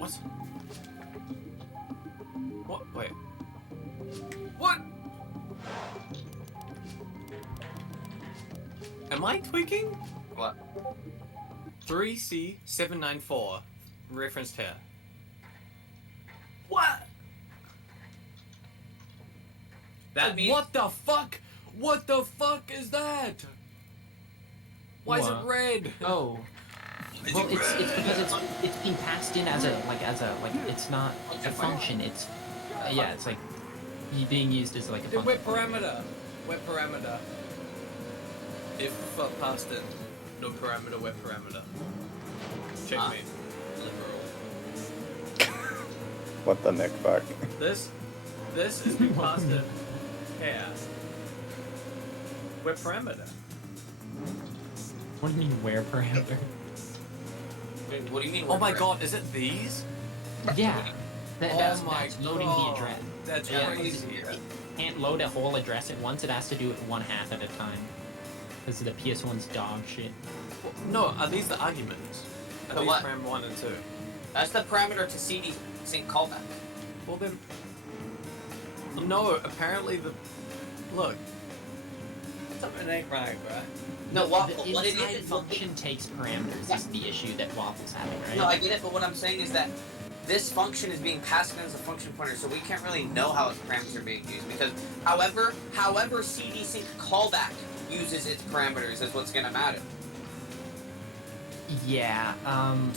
What? What? Wait. What? Am I tweaking? What? 3C794 referenced here. What? That means... What the fuck? What the fuck is that? Why is it red? Oh. Well, it's because it's being passed in as a it's not a function. It's yeah, it's like being used as like a function. Web parameter. Web parameter. If passed in, no parameter, web parameter. Checkmate. Liberal. What the neck fuck? This is being passed in here. Web parameter. What do you mean where parameter? Wait, what do you mean? Oh my god, is it these? Yeah. That's my loading god. the address. That's Yeah, crazy. it can't load a whole address at once. It has to do it 1/2 at a time. Because the PS1's dog shit. No, are these the arguments? Are The these what? param 1 and 2? That's the parameter to CD sync callback. Well then... No, apparently the... Look. Something ain't right, bruh. No, The Waffle, what it inside is function takes parameters is the issue that Waffle's having, right? No, I get it, but what I'm saying is that this function is being passed in as a function pointer, so we can't really know how its parameters are being used, because however CD sync callback uses its parameters is what's gonna matter. Yeah,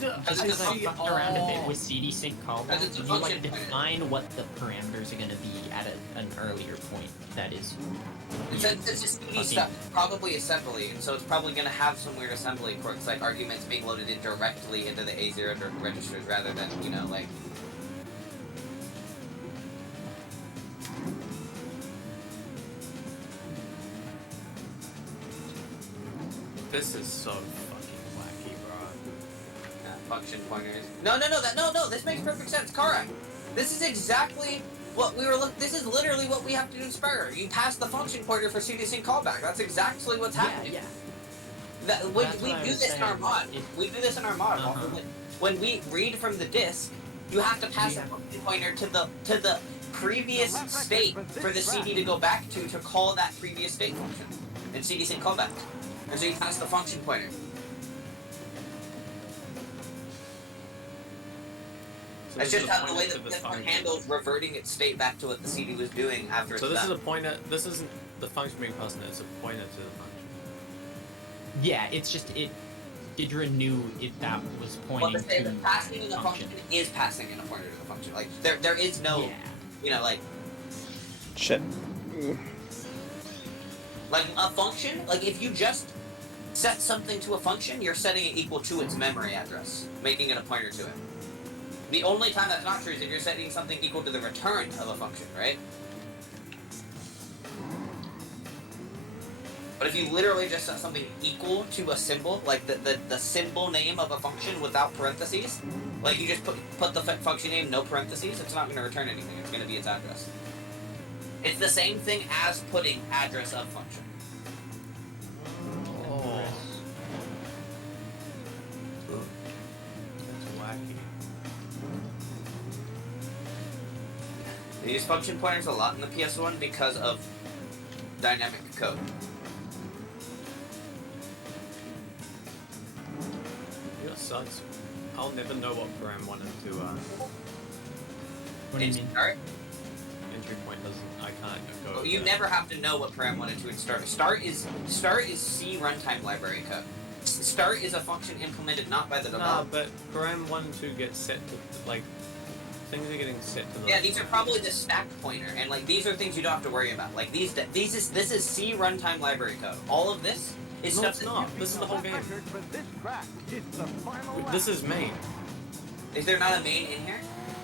just Because because I it's fucked a- around a bit with CD sync callback, Because it's a you like function. define what the parameters are gonna be at an earlier point. That is. It's just CD stuff, probably assembly, and so it's probably gonna have some weird assembly quirks, like arguments being loaded in directly into the A0 registers rather than, you know, like... This is so fucking wacky, bro. function pointers. No, this makes perfect sense, Kara. This is exactly what we were this is literally what we have to do in Spire. You pass the function pointer for CD sync callback. That's exactly what's happening. Yeah. We That's do what I was this in our saying. mod. We do this in our mod. When we read from the disk, you have to pass a function pointer to the previous state for the CD to go back to call that previous state function in CD sync callback. And so you pass the function pointer. So It's this just is a how the way pointer the to this system function. handles reverting its state back to what the CD was doing after So it's this is done. a pointer, this isn't the function being passed in, it's a pointer to the function. Yeah, it's just Idra knew if that was pointing Well, the to passing in the function is passing in a pointer to the function. Like there is no, Yeah. you know, like Shit. a function. Like if you just set something to a function, you're setting it equal to its memory address, making it a pointer to it. The only time that's not true is if you're setting something equal to the return of a function, right? But if you literally just set something equal to a symbol, like the symbol name of a function without parentheses, like you just put the function name, no parentheses, it's not going to return anything. It's going to be its address. It's the same thing as putting address of function. Oh. That's wacky. They use function pointers a lot in the PS1 because of dynamic code. You know, sucks. I'll never know what param 1 and 2 are. What do you mean? Start? Entry point doesn't, I can't go. Well, you there. never have to know what param 1 and 2 in start. Start is C runtime library code. Start is a function implemented not by the Nah, developer. but param 1 and 2 get set to, like, things are getting set to the... Yeah, these are probably the stack pointer, and like these are things you don't have to worry about. Like this is C runtime library code. All of this is No, stuff it's that not. This is the whole game. This is main. Is there not a main in here?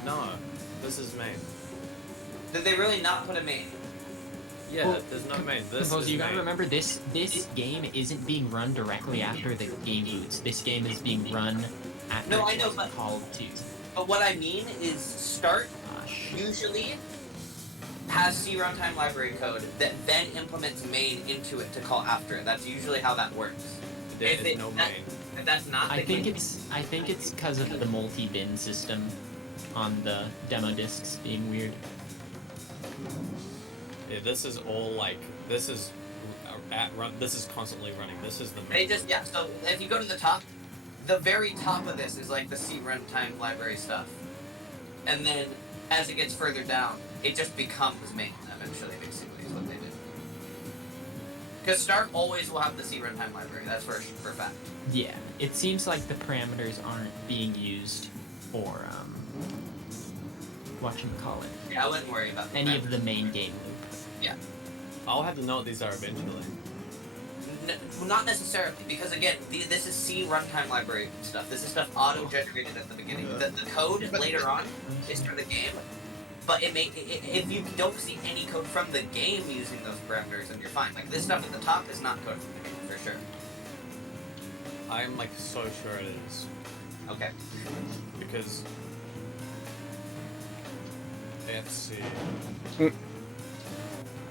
No, this is main. Did they really not put a main? Yeah, Well, there's no main. This Suppose is you gotta main. remember this game isn't being run directly after the game boots. This game is being run after No, I it's know, but- called to. But what I mean is start Gosh. usually has C runtime library code that then implements main into it to call after it. That's usually how that works. There if is it- no that- main. If that's not the I think case, it's because of the multi-bin system on the demo discs being weird. Yeah, this is all like this is this is constantly running. This is the they just so if you go to the top, the very top of this is like the C runtime library stuff, and then as it gets further down, it just becomes main eventually. Basically, is what they did. Because Start always will have the C runtime library. That's for a fact. Yeah, it seems like the parameters aren't being used for whatchamacallit. Yeah, I wouldn't worry about Any of the main game loop. Yeah. I'll have to know what these are eventually. Not necessarily, because again, this is C runtime library stuff. This is stuff auto-generated at the beginning. The code later on is for the game, but if you don't see any code from the game using those parameters, then you're fine. Like this stuff at the top is not code from the game for sure. I'm like so sure it is. Okay. Because FC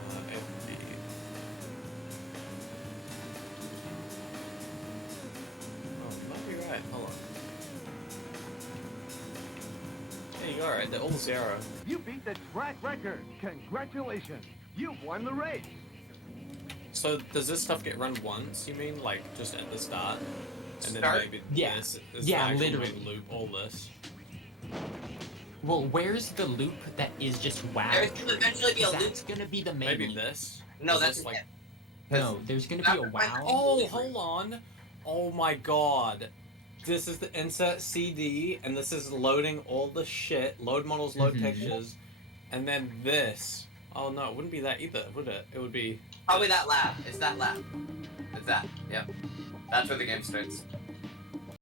FB. Oh, you might be right. Hold on. Yeah, you are right. They're all 0. You beat the track record. Congratulations. You've won the race. So does this stuff get run once? You mean like just at the start, and then Start? maybe Yeah. this Yeah, the actual literally. main loop, all this. Well, where's the loop that is just wow? There's gonna eventually be a loop. That's gonna be the main. Maybe loop. this. No, Is that's this, like. No, there's gonna be a wow. Oh, hold on. Oh my god. This is the insert CD, and this is loading all the shit. Load models, load Mhm. textures, and then this. Oh no, it wouldn't be that either, would it? It would be. Probably that lab. It's that lab. It's that. Yep. That's where the game starts.